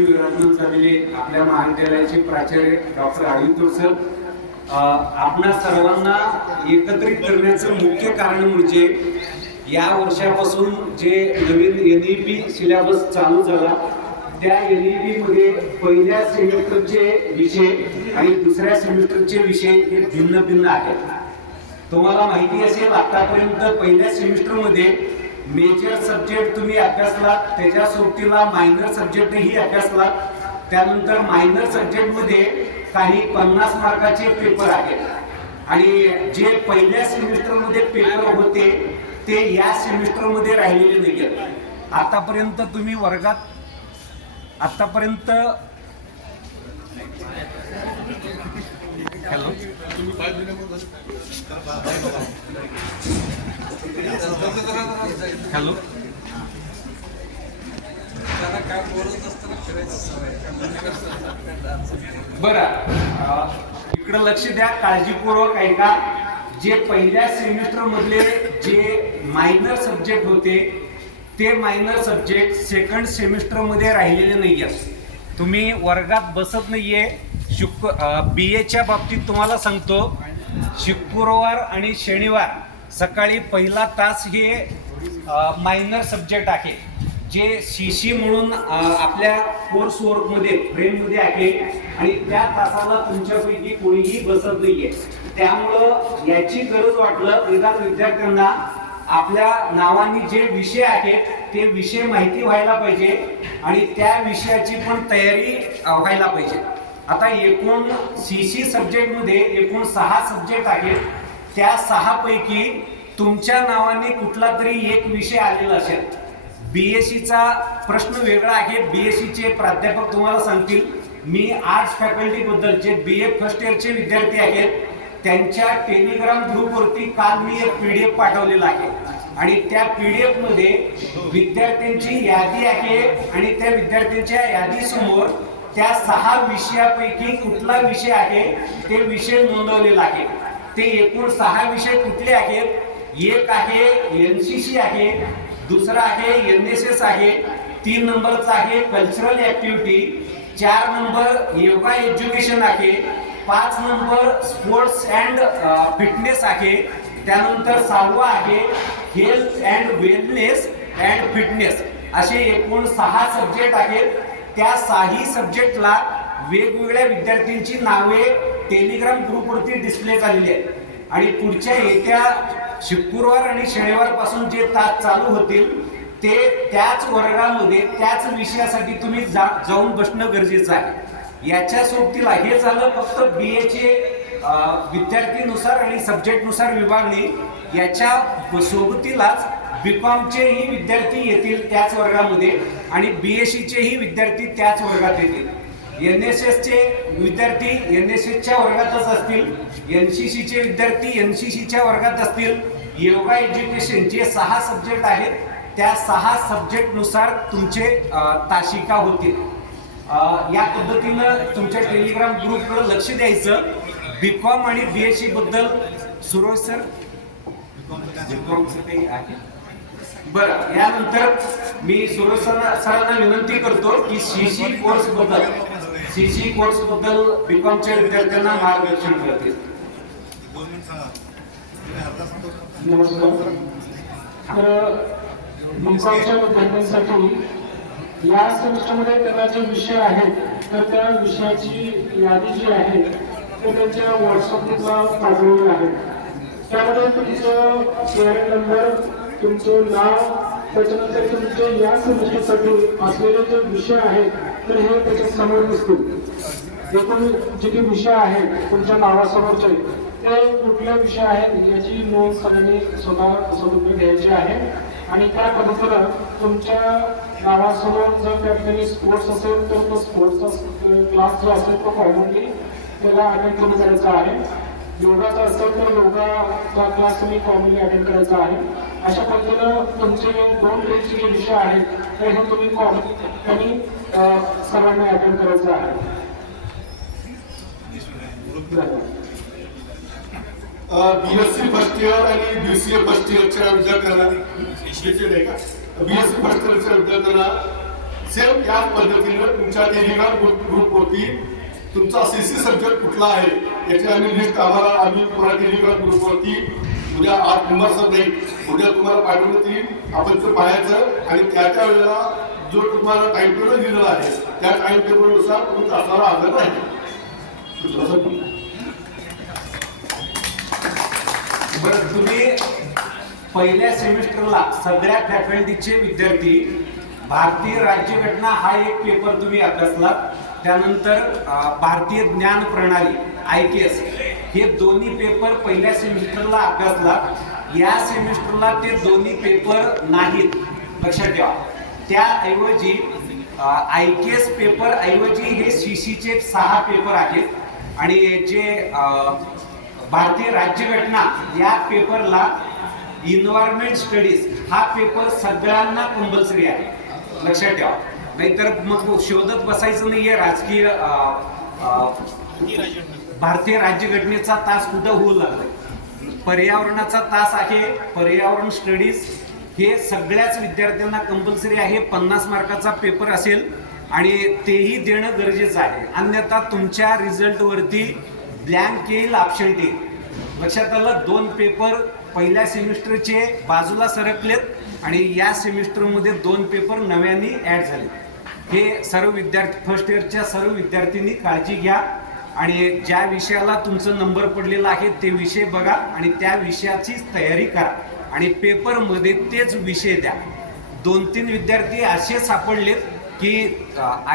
विराजमान झालेले आपल्या महाविद्यालयाचे प्राचार्य डॉक्टर आदित्य सर, आपणा सर्वांना एकत्रित करण्याचं मुख्य कारण म्हणजे या वर्षापासून जे नवीन NEP सिलेबस चालू झाला त्या NEP मध्ये पहिल्या सेमिस्टरचे विषय आणि दुसऱ्या सेमिस्टरचे विषय हे भिन्न भिन्न आहेत. तुम्हाला माहिती असेल आतापर्यंत पहिल्या सेमिस्टर मध्ये मेजर सब्जेक्ट तुम्ही अभ्यासलात, त्याच्या सोबतीला मायनर सब्जेक्टही अभ्यासलात. त्यानंतर मायनर सब्जेक्ट मध्ये काही 50 मार्काचे पेपर आहेत आणि जे पहिल्या सेमिस्टर मध्ये पेपर होते ते या सेमिस्टर मध्ये राहिलेले नाहीत. आतापर्यंत तुम्ही वर्गात हॅलो हॅलो बरं, इकडं लक्ष द्या, काळजीपूर्वक ऐका. जे पहिल्या सेमिस्टर मधले जे मायनर सब्जेक्ट होते ते मायनर सब्जेक्ट सेकंड सेमिस्टर मध्ये राहिलेले नाहीयेत. तुम्ही वर्गात बसत नाहीये. BA च्या बाबतीत तुम्हाला सांगतो, शुक्रवार आणि शनिवार सकाळी पहिला तास हे मायनर सब्जेक्ट आहे जे CC म्हणून आपल्या कोर्स वर्कमध्ये फ्रेममध्ये आहे आणि त्या तासाला तुमच्यापैकी कोणीही बसत नाहीये. त्यामुळं याची गरज वाटलं निदान विद्यार्थ्यांना आपल्या नावाने जे विषय आहेत ते विषय माहिती व्हायला पाहिजे आणि त्या विषयाची पण तयारी व्हायला पाहिजे. आता एकूण CC सब्जेक्टमध्ये एकूण 6 सब्जेक्ट आहेत. त्या 6 पैकी तुमच्या नावाने कुठला तरी एक विषय आलेला असेल. BScचा प्रश्न वेगळा आहे. BScचे प्राध्यापक तुम्हाला सांगतील. मी आर्ट्स फॅकल्टी बद्दल जे BA फर्स्ट इयरचे विद्यार्थी आहेत त्यांच्या टेलिग्राम ग्रुपवरती काल मी एक PDF पाठवलेला आहे आणि त्या PDF मध्ये विद्यार्थ्यांची यादी आहे आणि त्या विद्यार्थ्यांच्या यादीसमोर त्या 6 विषयापैकी कुठला विषय आहे ते विषय नोंदवलेला आहे. ते एकूण 6 विषय कुठले आहेत? एक आहे NCC आहे, दुसरा आहे NSS आहे, 3 नंबरचा आहे cultural activity, 4 number yoga education आहे, 5 नंबर स्पोर्ट्स अँड फिटनेस आहे, त्यानंतर 6वा आहे health and wellness and fitness. असे एकूण 6 सब्जेक्ट आहेत. त्या 6ही सब्जेक्टला वेगवेगळ्या विद्यार्थ्यांची नावे टेलिग्राम ग्रुपवरती डिस्प्ले झालेली आहेत आणि पुढच्या येत्या शुक्रवार आणि शनिवार पासून जे तास चालू होतील ते त्याच वर्गामध्ये त्याच विषयासाठी तुम्ही जाऊन बसणं गरजेचं आहे. याच्या सोबतीला हे झालं फक्त BA चे विद्यार्थीनुसार आणि सब्जेक्टनुसार विभागणी. याच्या सोबतीलाच BCom चेही विद्यार्थी येतील त्याच वर्गामध्ये आणि BSc चेही विद्यार्थी त्याच वर्गात येतील. NSS चे विद्यार्थी NSS च्या वर्गातच असतील, NCC चे विद्यार्थी NCC च्या वर्गात असतील. योगा एज्युकेशन जे 6 सब्जेक्ट आहेत त्या 6 सब्जेक्ट नुसार तुमचे तासिका होतील. या पद्धतीनं तुमच्या टेलिग्राम ग्रुपकडे लक्ष द्यायचं. BCom आणि BSc बद्दल सुरोज सर बरं, यानंतर मी सुरोज सरांना विनंती करतो की CC कोर्स बद्दल BComच्या विद्यार्थ्यांना मार्गदर्शन करतील. नमस्कार. BComच्या विद्यार्थ्यांसाठी या सेमिस्टरमध्ये त्यांना जे विषय आहेत तर त्या विषयाची यादी जी आहे ते त्यांच्या व्हॉट्सअप ग्रुपला पाठवलेली आहे. त्यामध्ये तुमचं CRN नंबर, तुमचं नाव, त्याच्यानंतर तुमचे या सेमिस्टरसाठी असलेले जे विषय आहेत तर हे त्याच्या समोर दिसतील. एकूण जे काही विषय आहेत तुमच्या नावासमोरचे ते कुठले विषय आहेत याची नोंद सगळ्यांनी स्वतः घ्यायची आहे आणि त्या पद्धतीनं तुमच्या नावासमोर जर त्या ठिकाणी स्पोर्ट्स असेल तर तो स्पोर्ट्सचा क्लास जो असेल तो कॉमनली त्याला अटेंड करून करायचा आहे. योगाचा असेल तर योगाचा क्लास तुम्ही कॉमनली अटेंड करायचा आहे. अशा पद्धतीनं तुमचे 2 ग्रेडचे जे विषय आहेत ते हे तुम्ही कॉमनली सर्वांना अटेंड करायचं आहे. BSc फर्स्ट इयर आणि BCA फर्स्ट इयरच्या विद्यार्थ्यांना BSc फर्स्ट इयरच्या विद्यार्थ्यांना सेम याच पद्धतीनं तुमच्या टेलिग्राम ग्रुपवरती तुमचा CC सब्जेक्ट कुठला आहे याची लिस्ट आम्ही तुम्हाला टेलिग्राम ग्रुपवरती उद्या आज कुंभारसर नाही उद्या तुम्हाला पाठवण्यात येईल. आपण ते पाहायचं आणि त्या वेळेला जो तुम्हाला टाइम टेबल दिलेला आहे त्या टाइम टेबलनुसार तुम्ही तासाला हजर राहायचं. बरं, तुम्ही पहिल्या सेमिस्टरला सगळ्या फॅकल्टीचे विद्यार्थी भारतीय राज्यघटना हा एक पेपर तुम्ही अभ्यासला, त्यानंतर भारतीय ज्ञान प्रणाली IKS हे दोन्ही पेपर पहिल्या सेमिस्टरला अभ्यासला. या सेमिस्टरला ते दोन्ही पेपर नाहीत, लक्षात ठेवा. त्याऐवजी IKS पेपर ऐवजी हे CCचे 6 पेपर आहेत आणि जे भारतीय राज्यघटना या पेपरला इन्व्हायरमेंट स्टडीज हा पेपर सगळ्यांना कंपल्सरी आहे, लक्षात ठेवा. नाहीतर मग शोधत बसायचं नाहीये राजकीय भारतीय राज्यघटनेचा तास कुठं होऊ लागलाय. पर्यावरणाचा तास आहे, पर्यावरण स्टडीज हे सगळ्याच विद्यार्थ्यांना कंपल्सरी आहे. 50 मार्काचा पेपर असेल आणि तेही देणं गरजेचं आहे, अन्यथा तुमच्या रिझल्टवरती ब्लँक येईल, ऑप्शन येईल. लक्षात आलं. 2 पेपर पहिल्या सेमिस्टरचे बाजूला सरकलेत आणि या सेमिस्टरमध्ये 2 पेपर नव्याने ऍड झाले. हे सर्व विद्यार्थी फर्स्ट इयरच्या सर्व विद्यार्थ्यांनी काळजी घ्या आणि ज्या विषयाला तुमचं नंबर पडलेला आहे ते विषय बघा आणि त्या विषयाचीच तयारी करा आणि पेपरमध्ये तेच विषय द्या. 2-3 विद्यार्थी असे सापडलेत की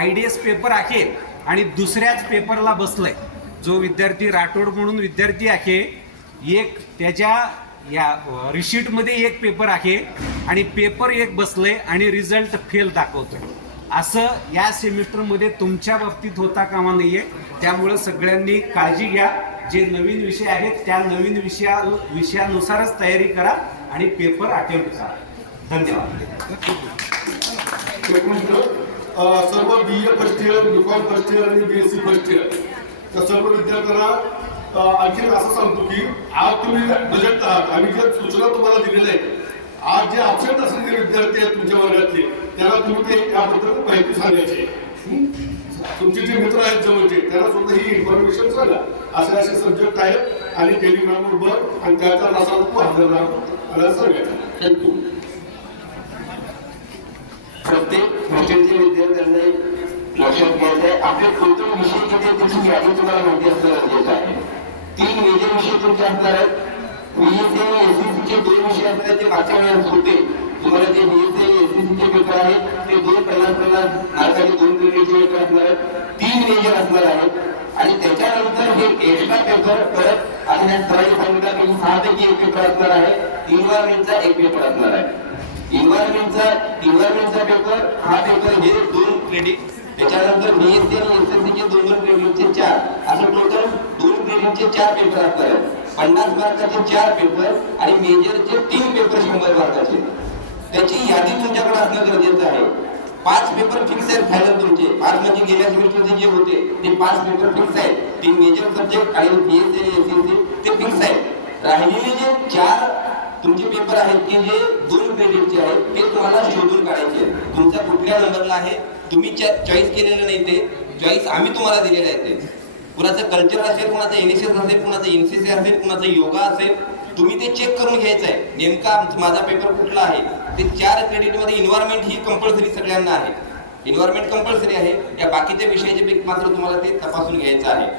IDS पेपर आहे आणि दुसऱ्याच पेपरला बसलाय. जो विद्यार्थी राठोड म्हणून विद्यार्थी आहे, एक त्याच्या या रिशीटमध्ये एक पेपर आहे आणि पेपर एक बसलंय आणि रिझल्ट फेल दाखवतोय. असं या सेमिस्टरमध्ये तुमच्या बाबतीत होता कामा नाहीये. त्यामुळं सगळ्यांनी काळजी घ्या. जे नवीन विषय आहेत त्या नवीन विषयानुसारच तयारी करा आणि पेपर अटेम्प्ट करा. धन्यवाद. सर्व BA first year, BCom first year आणि BSc फर्स्ट इयर त्या सर्व विद्यार्थ्यांना आणखी असं सांगतो की आज तुम्ही बजेट आहात. आम्ही जे सूचना तुम्हाला दिलेल्या आहेत, आज जे अब्सेंट असलेले विद्यार्थी आहेत तुमच्या वर्गातले त्यांना तुम्ही ते याबद्दल माहिती सांगायची. तुमचे जे मित्र आहेत जवळचे त्यांना सुद्धा ही इन्फॉर्मेशन सांगा. असे सब्जेक्ट आहेत आणि टेलिग्रामवर आणि त्याच्या रसाला तू हजर राहा सांगायचं. थँक्यू. प्रत्येक हॉस्टेलच्या विद्यार्थ्यांना लक्षात घ्यायचं आहे, आपले कोणते विषय किती आहेत त्याची यादी तुम्हाला माहिती असणं गरजेचं आहे. 3 मेजर विषय तुमचे असणार आहेत. BSc आणि SSCचे 2 विषय असणार आहेत, ते मागच्या वेळेस होते. तुम्हाला जे BSc आणि SSCचे पेपर आहेत ते 2 50-50 मार्काचे 2 क्रेडिटचे पेपर असणार आहेत. 3 मेजर असणार आहेत आणि त्याच्यानंतर हे एक्स्ट्रा पेपर परत आता या सरांनी सांगितलं की 6 पैकी 1 पेपर असणार आहे. इन्व्हायरमेंटचा 1 पेपर असणार आहे. इन्व्हायरमेंटचा पेपर हा पेपर हे 2 क्रेडिट, त्याच्यानंतर BSc आणि SSCचे 2 क्रेडिटचे 4, असं टोटल 2 क्रेडिटचे 4 पेपर असणार आहेत. 50 मार्काचे 4 पेपर आणि मेजरचे 3 पेपर 100 मार्काचे. त्याची यादी तुमच्याकडे असणं गरजेचं आहे. 5 पेपर फिक्स आहेत फायनल तुमचे. 5 म्हणजे गेल्या सेमिस्टरचे जे होते ते 5 पेपर फिक्स आहेत. 3 मेजर सब्जेक्ट आणि BSc आणि SSC ते फिक्स आहेत. राहिलेले जे 4 तुमचे पेपर आहेत की जे 2 क्रेडिटचे आहेत ते तुम्हाला शोधून काढायचे आहेत. तुमचा कुठल्या नंबरला आहे तुम्ही चॉईस केलेलं नाही, ते चॉईस आम्ही तुम्हाला दिलेलं आहे. ते कुणाचं कल्चर असेल, कुणाचं NSS असेल, कुणाचं NCC असेल, कुणाचं योगा असेल, तुम्ही ते चेक करून घ्यायचं आहे नेमका माझा पेपर कुठला आहे. ते 4 क्रेडिटमध्ये इन्व्हायरमेंट ही कंपल्सरी सगळ्यांना आहे. इन्व्हायरमेंट कंपल्सरी आहे. या बाकीच्या विषयाचे पैकी मात्र तुम्हाला ते तपासून घ्यायचं आहे.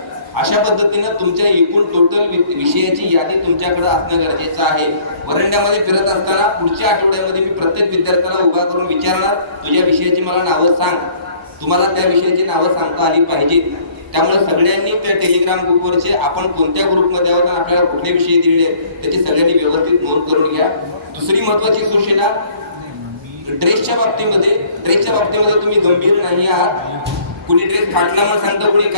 अशा पद्धतीनं तुमच्या एकूण टोटल विषयाची यादी तुमच्याकडे असणं गरजेचं आहे. वरंड्यामध्ये फिरत असताना पुढच्या आठवड्यामध्ये मी प्रत्येक विद्यार्थ्याला उभा करून विचारणार, तुझ्या विषयाची मला नावं सांग. तुम्हाला त्या विषयाची नावं सांगता आली पाहिजेत. त्यामुळे सगळ्यांनी त्या टेलिग्राम ग्रुपवरचे आपण कोणत्या ग्रुपमध्ये आहोत आणि आपल्याला कुठले विषय दिलेले आहेत त्याची सगळ्यांनी व्यवस्थित नोंद करून घ्या. दुसरी महत्वाची सूचना, ड्रेसच्या बाबतीमध्ये तुम्ही गंभीर नाही आहात. कुणी ड्रेस फाटला म्हणून सांगतो, कुणी